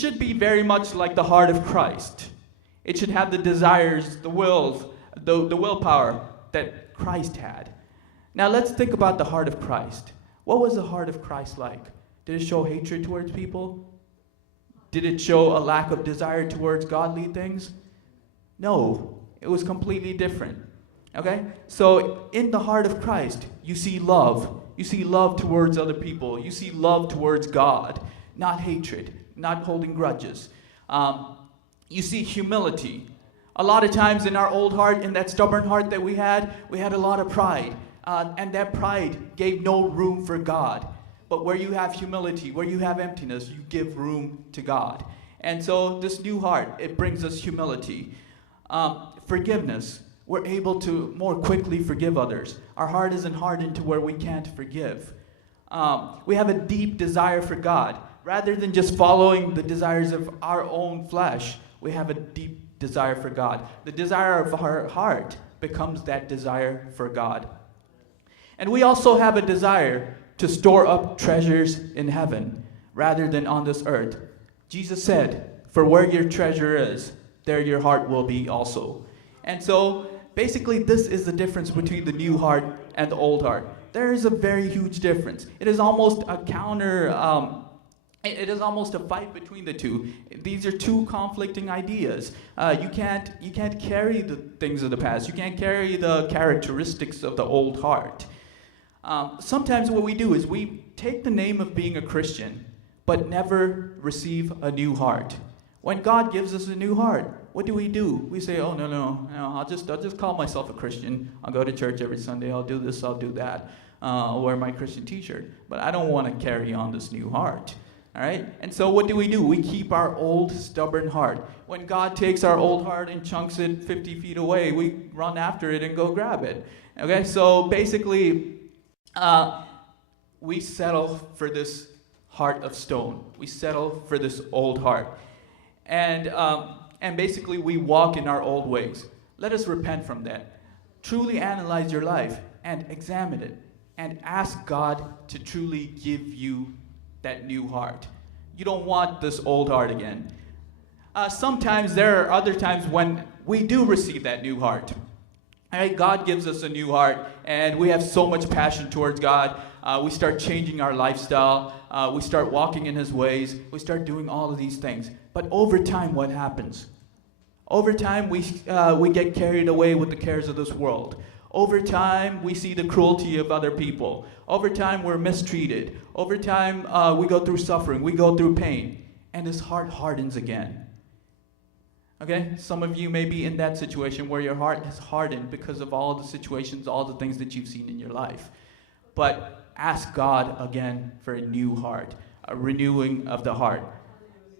should be very much like the heart of Christ. It should have the desires, the wills, the willpower that Christ had. Now let's think about the heart of Christ. What was the heart of Christ like? Did it show hatred towards people? Did it show a lack of desire towards godly things? No, it was completely different. Okay? So in the heart of Christ, you see love. You see love towards other people. You see love towards God, not hatred, not holding grudges. You see humility. A lot of times in our old heart, in that stubborn heart that we had a lot of pride. And that pride gave no room for God. But where you have humility, where you have emptiness, you give room to God. And so this new heart, it brings us humility. Forgiveness. We're able to more quickly forgive others. Our heart isn't hardened to where we can't forgive. We have a deep desire for God. Rather than just following the desires of our own flesh, we have a deep desire for God. The desire of our heart becomes that desire for God. And we also have a desire to store up treasures in heaven rather than on this earth. Jesus said, "For where your treasure is, there your heart will be also." And so basically this is the difference between the new heart and the old heart. There is a very huge difference. It is almost a it is almost a fight between the two. These are two conflicting ideas. You can't carry the things of the past. You can't carry the characteristics of the old heart. Sometimes what we do is we take the name of being a Christian, but never receive a new heart. When God gives us a new heart, what do? We say, "Oh no, I'll just call myself a Christian. I'll go to church every Sunday. I'll do this. I'll do that. I'll wear my Christian T-shirt. But I don't want to carry on this new heart." All right? And so what do? We keep our old stubborn heart. When God takes our old heart and chunks it 50 feet away, we run after it and go grab it. Okay? So basically, we settle for this heart of stone. We settle for this old heart. And basically we walk in our old ways. Let us repent from that. Truly analyze your life and examine it and ask God to truly give you that new heart. You don't want this old heart again. Sometimes there are other times when we do receive that new heart. All right, God gives us a new heart and we have so much passion towards God. We start changing our lifestyle. We start walking in His ways. We start doing all of these things. But over time, what happens? Over time, we get carried away with the cares of this world. Over time, we see the cruelty of other people. Over time, we're mistreated. Over time, we go through suffering. We go through pain. And this heart hardens again. Okay? Some of you may be in that situation where your heart has hardened because of all the situations, all the things that you've seen in your life. But ask God again for a new heart, a renewing of the heart.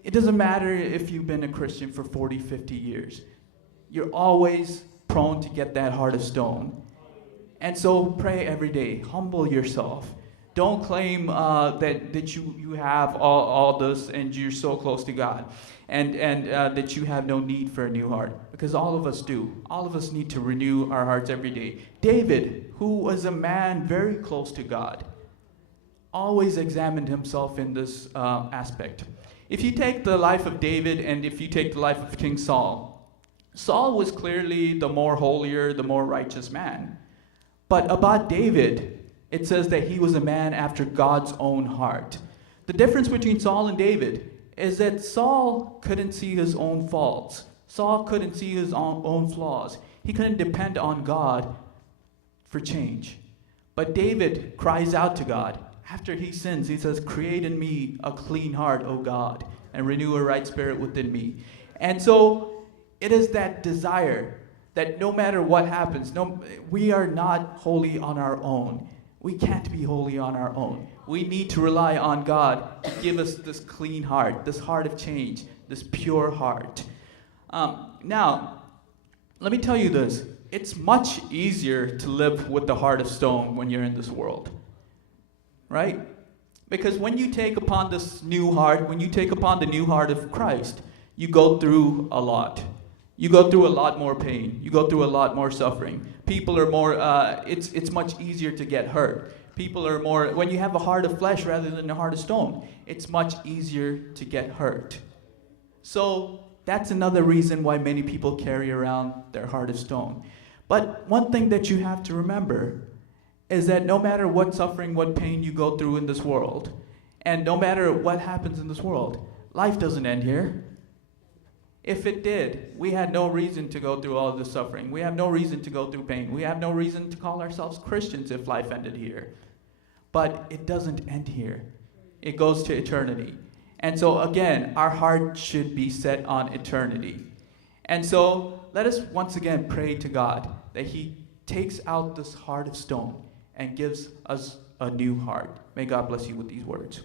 It doesn't matter if you've been a Christian for 40, 50 years. You're always prone to get that heart of stone. And so pray every day. Humble yourself. Don't claim that you have all this and you're so close to God. And that you have no need for a new heart. Because all of us do. All of us need to renew our hearts every day. David, who was a man very close to God, always examined himself in this aspect. If you take the life of David and if you take the life of King Saul, Saul was clearly the more holier, the more righteous man. But about David, it says that he was a man after God's own heart. The difference between Saul and David is that Saul couldn't see his own faults. Saul couldn't see his own flaws. He couldn't depend on God for change. But David cries out to God. After he sins, he says, "Create in me a clean heart, O God, and renew a right spirit within me." And so it is that desire that no matter what happens, we are not holy on our own. We can't be holy on our own. We need to rely on God to give us this clean heart, this heart of change, this pure heart. Now, let me tell you this. It's much easier to live with the heart of stone when you're in this world. Right? Because when you take upon this new heart, when you take upon the new heart of Christ, you go through a lot. You go through a lot more pain. You go through a lot more suffering. People are more, it's much easier to get hurt. People are more, when you have a heart of flesh rather than a heart of stone, it's much easier to get hurt. So that's another reason why many people carry around their heart of stone. But one thing that you have to remember is that no matter what suffering, what pain you go through in this world, and no matter what happens in this world, life doesn't end here. If it did, we had no reason to go through all this suffering. We have no reason to go through pain. We have no reason to call ourselves Christians if life ended here. But it doesn't end here. It goes to eternity. And so again, our heart should be set on eternity. And so let us once again pray to God that He takes out this heart of stone and gives us a new heart. May God bless you with these words.